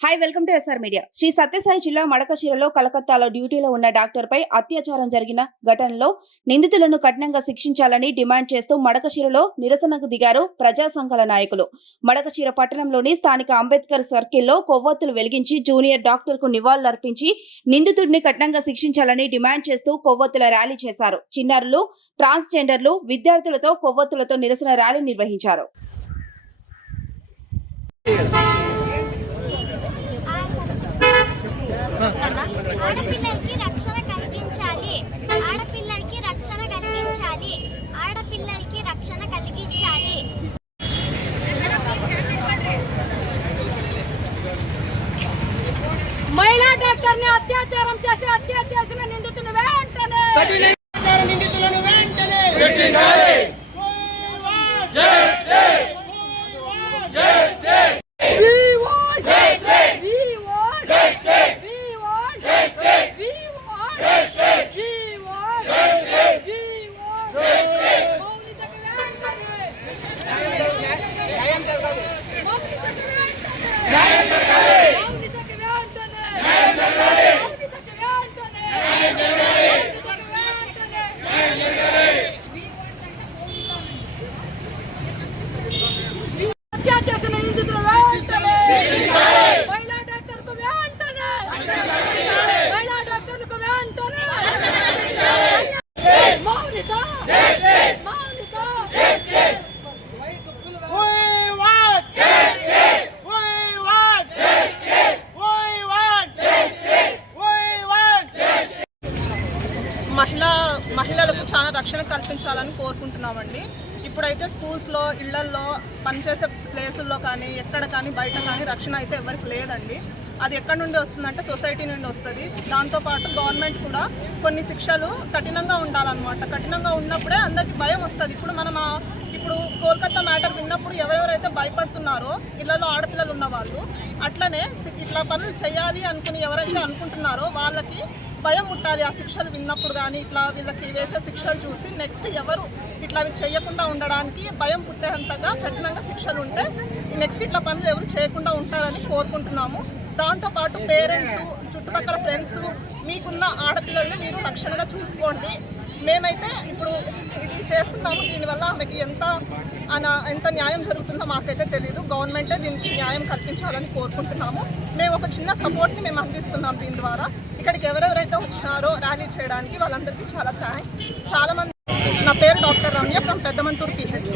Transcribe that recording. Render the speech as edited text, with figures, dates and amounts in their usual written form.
Hi welcome to SR media. Sri Sathyasai జిల్లా మడకశిరలో కలకత్తాలో డ్యూటీలో ఉన్న డాక్టర్పై అత్యాచారం జరిగిన ఘటనలో నిందితులను కఠినంగా శిక్షించాలని డిమాండ్ చేస్తూ మడకశిరలో నిరసనకు దిగారు ప్రజా సంఘాల నాయకులు. మడకశిర పట్టణంలోని స్థానిక అంబేద్కర్ సర్కిల్లో కొవ్వొత్తులు వెలిగించి జూనియర్ డాక్టర్కు నివాళులర్పించి నిందితుడిని కఠినంగా శిక్షించాలని డిమాండ్ చేస్తూ కొవ్వొత్తుల ర్యాలీ చేశారు. చిన్నారులు, ట్రాన్స్జెండర్లు, విద్యార్థులతో కొవ్వొత్తులతో నిరసన ర్యాలీ నిర్వహించారు. ఆడపిల్లలకి రక్షణ కలిగించాలి. ఆడపిల్లలకి రక్షణ కలిగించాలి. ఆడపిల్లలకి రక్షణ కలిగించాలి. మహిళా డాక్టర్ ని అత్యాచారం చేసిన నిందితులను వెంటనే మహిళలకు చాలా రక్షణ కల్పించాలని కోరుకుంటున్నామండి. ఇప్పుడైతే స్కూల్స్లో, ఇళ్లల్లో, పనిచేసే ప్లేసుల్లో కానీ ఎక్కడ కానీ బయట కానీ రక్షణ అయితే ఎవరికి లేదండి. అది ఎక్కడి నుండి వస్తుందంటే సొసైటీ నుండి వస్తుంది. దాంతోపాటు గవర్నమెంట్ కూడా కొన్ని శిక్షలు కఠినంగా ఉండాలన్నమాట. కఠినంగా ఉన్నప్పుడే అందరికీ భయం వస్తుంది. ఇప్పుడు కోల్కతా మ్యాటర్ విన్నప్పుడు ఎవరెవరైతే భయపడుతున్నారో ఇళ్లలో ఆడపిల్లలు ఉన్న వాళ్ళు, అట్లనే ఇట్లా పనులు చేయాలి అనుకుని ఎవరైతే అనుకుంటున్నారో వాళ్ళకి భయం ముట్టాలి. ఆ శిక్షలు విన్నప్పుడు కానీ ఇట్లా వీళ్ళకి వేసే శిక్షలు చూసి నెక్స్ట్ ఎవరు ఇట్లా అవి చేయకుండా ఉండడానికి భయం పుట్టేంతగా కఠినంగా శిక్షలు ఉంటే నెక్స్ట్ ఇట్లా పనులు ఎవరు చేయకుండా ఉంటారని కోరుకుంటున్నాము. దాంతోపాటు పేరెంట్స్, చుట్టుపక్కల ఫ్రెండ్స్, మీకున్న ఆడపిల్లల్ని మీరు రక్షణగా చూసుకోండి. మేమైతే ఇప్పుడు ఇది చేస్తున్నాము. దీనివల్ల ఆమెకి ఎంత న్యాయం జరుగుతుందో మాకైతే తెలియదు. గవర్నమెంటే దీనికి న్యాయం కల్పించాలని కోరుకుంటున్నాము. మేము ఒక చిన్న సపోర్ట్ని మేము అందిస్తున్నాం దీని ద్వారా. ఇక్కడికి ఎవరెవరైతే వచ్చినారో ర్యాలీ చేయడానికి వాళ్ళందరికీ చాలా థ్యాంక్స్. చాలామంది. నా పేరు డాక్టర్ రమ్య ఫ్రమ్ పెద్దమంతూరు PHC.